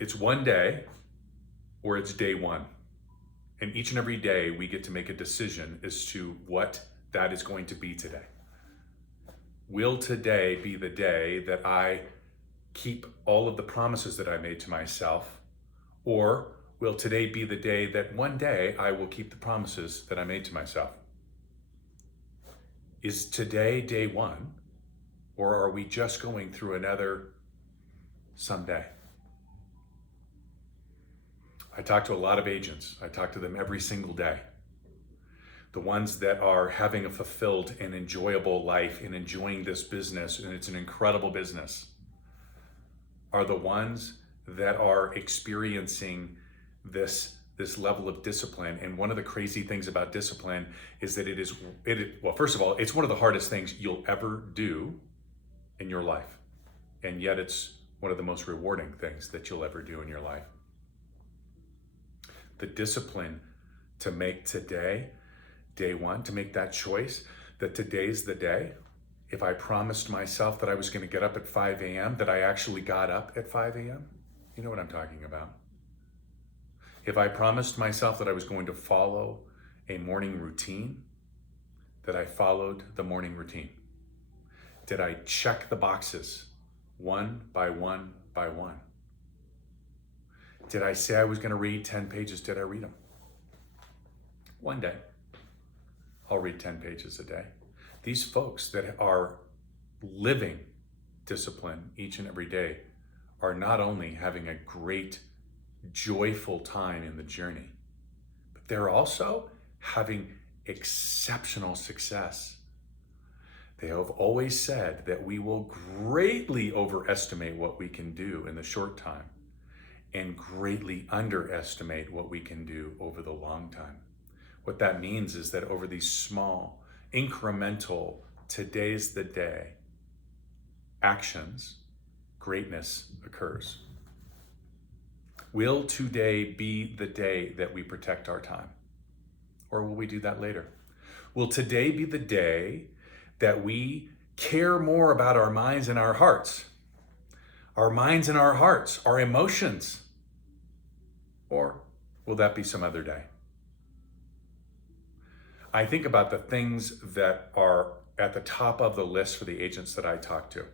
It's one day or it's day one. And each and every day we get to make a decision as to what that is going to be today. Will today be the day that I keep all of the promises that I made to myself? Or will today be the day that one day I will keep the promises that I made to myself? Is today day one, or are we just going through another someday? I talk to a lot of agents. I talk to them every single day. The ones that are having a fulfilled and enjoyable life and enjoying this business, and it's an incredible business, are the ones that are experiencing this level of discipline. And one of the crazy things about discipline is that well, first of all, it's one of the hardest things you'll ever do in your life. And yet it's one of the most rewarding things that you'll ever do in your life. The discipline to make today, day one, to make that choice, that today's the day. If I promised myself that I was going to get up at 5 a.m., that I actually got up at 5 a.m., you know what I'm talking about. If I promised myself that I was going to follow a morning routine, that I followed the morning routine. Did I check the boxes one by one by one? Did I say I was going to read 10 pages? Did I read them? One day, I'll read 10 pages a day. These folks that are living discipline each and every day are not only having a great, joyful time in the journey, but they're also having exceptional success. They have always said that we will greatly overestimate what we can do in the short time and greatly underestimate what we can do over the long time. What that means is that over these small, incremental, today's the day actions, greatness occurs. Will today be the day that we protect our time? Or will we do that later? Will today be the day that we care more about our minds and our hearts? Our minds and our hearts, our emotions? Or will that be some other day? I think about the things that are at the top of the list for the agents that I talk to.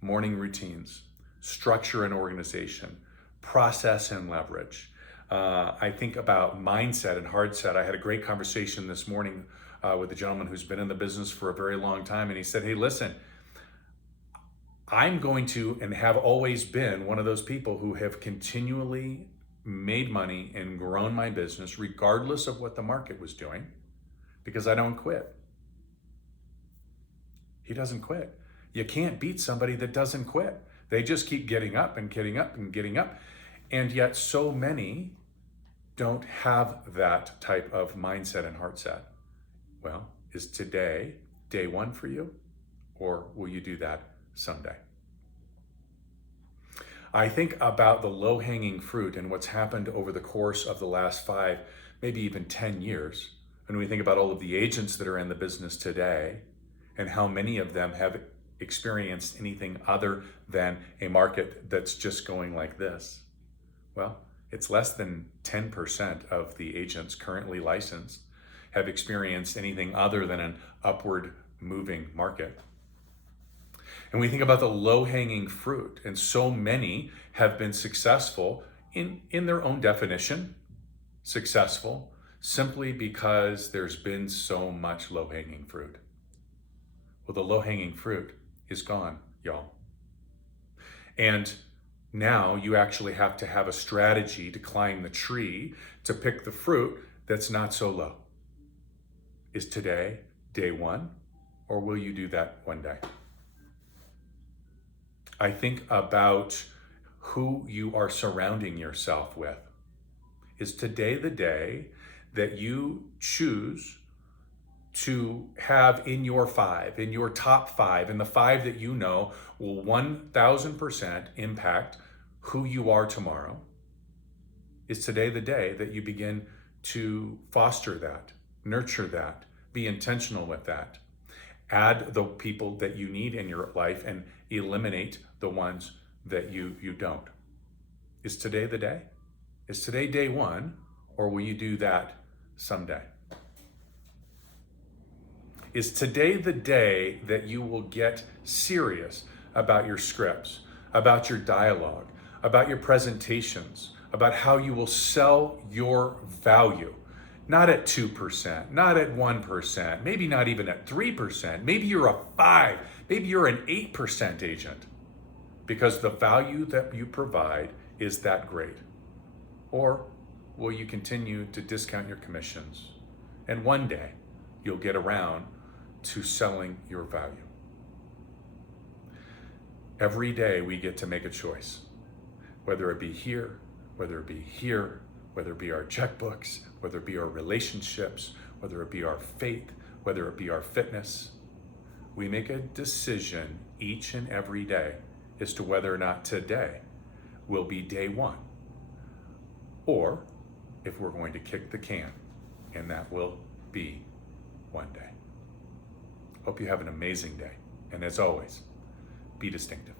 Morning routines, structure and organization, process and leverage. I think about mindset and hard set. I had a great conversation this morning with a gentleman who's been in the business for a very long time. And he said, hey, listen, I'm going to and have always been one of those people who have continually made money and grown my business regardless of what the market was doing, because I don't quit. He doesn't quit. You can't beat somebody that doesn't quit. They just keep getting up and getting up and getting up. And yet so many don't have that type of mindset and heart set. Well, is today day one for you? Or will you do that someday? I think about the low-hanging fruit and what's happened over the course of the last 5, maybe even 10 years. When we think about all of the agents that are in the business today and how many of them have experienced anything other than a market that's just going like this. Well, it's less than 10% of the agents currently licensed have experienced anything other than an upward moving market. And we think about the low-hanging fruit, and so many have been successful in their own definition, successful simply because there's been so much low-hanging fruit. Well, the low-hanging fruit is gone, y'all. And now you actually have to have a strategy to climb the tree to pick the fruit that's not so low. Is today day one, or will you do that one day? I think about who you are surrounding yourself with. Is today the day that you choose to have in your top 5, and the 5 that you know will 1,000% impact who you are tomorrow? Is today the day that you begin to foster that, nurture that, be intentional with that, add the people that you need in your life and eliminate the ones that you don't? Is today the day? Is today day one, or will you do that someday? Is today the day that you will get serious about your scripts, about your dialogue, about your presentations, about how you will sell your value? Not at 2%, not at 1%, maybe not even at 3%. Maybe you're a 5, maybe you're an 8% agent, because the value that you provide is that great. Or will you continue to discount your commissions, and one day you'll get around to selling your value? Every day we get to make a choice, whether it be here, whether it be here, whether it be our checkbooks, whether it be our relationships, whether it be our faith, whether it be our fitness. We make a decision each and every day as to whether or not today will be day one, or if we're going to kick the can, and that will be one day. Hope you have an amazing day. And as always, be distinctive.